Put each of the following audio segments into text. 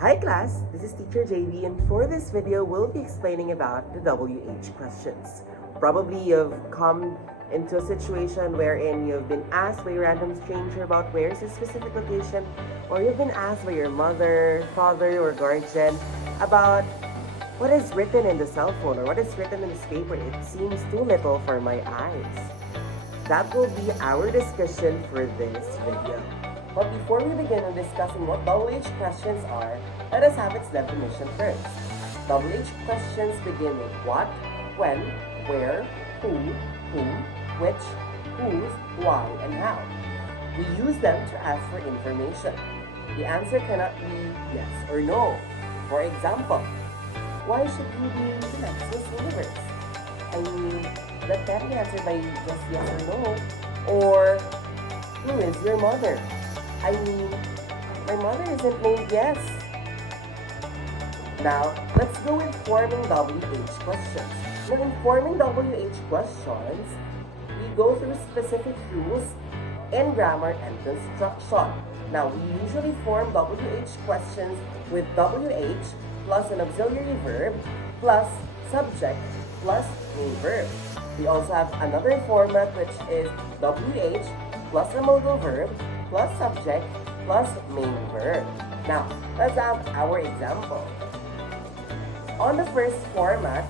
Hi class, this is teacher JV, and for this video we'll be explaining about the WH questions. Probably you've come into a situation wherein you've been asked by a random stranger about where is a specific location, or you've been asked by your mother, father, or guardian about what is written in the cell phone or what is written in this paper. It seems too little for my eyes. That will be our discussion for this video. But before we begin on discussing what WH questions are, let us have its definition first. WH questions begin with what, when, where, who, whom, which, whose, why, and how. We use them to ask for information. The answer cannot be yes or no. For example, why should you be the next Miss Universe? I mean, that can be answered by just yes or no. Or, who is your mother? I mean, my mother isn't named Yes. Now, let's go with forming WH questions. Now, in forming WH questions, we go through specific rules in grammar and construction. Now, we usually form WH questions with WH plus an auxiliary verb plus subject plus main verb. We also have another format which is WH plus a modal verb plus subject plus main verb. Now, let's have our example. On the first format,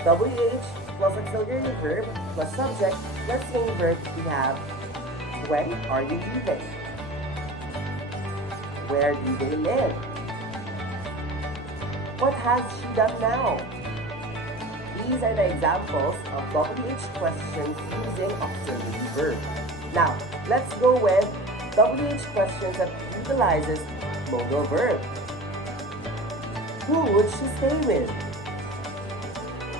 WH plus auxiliary verb plus subject plus main verb, we have when are you leaving? Where do they live? What has she done now? These are the examples of WH questions using auxiliary verb. Now, let's go with WH questions that utilizes modal verb. Who would she stay with?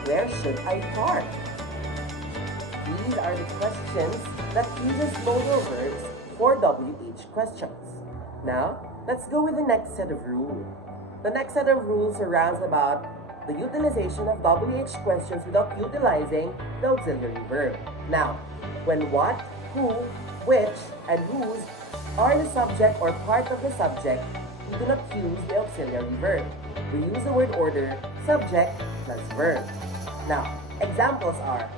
Where should I park? These are the questions that uses modal verbs for WH questions. Now, let's go with the next set of rules. The next set of rules surrounds about the utilization of WH questions without utilizing the auxiliary verb. Now, when what, who, which, and whose are the subject or part of the subject, we do not use the auxiliary verb. We use the word order, subject plus verb. Now, examples are,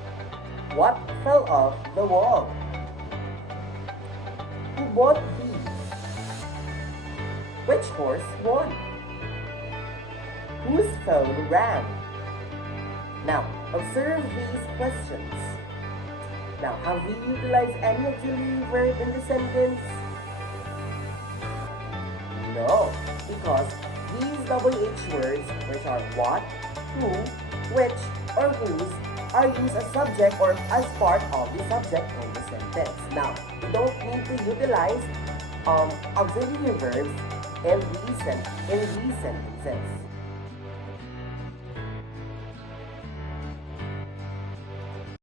what fell off the wall? Who bought these? Which horse won? Whose phone rang? Now, observe these questions. Now, have we utilized any auxiliary verb in the sentence? No, because these WH words, which are what, who, which, or whose, are used as subject or as part of the subject of the sentence. Now, we don't need to utilize auxiliary verbs in these sentences.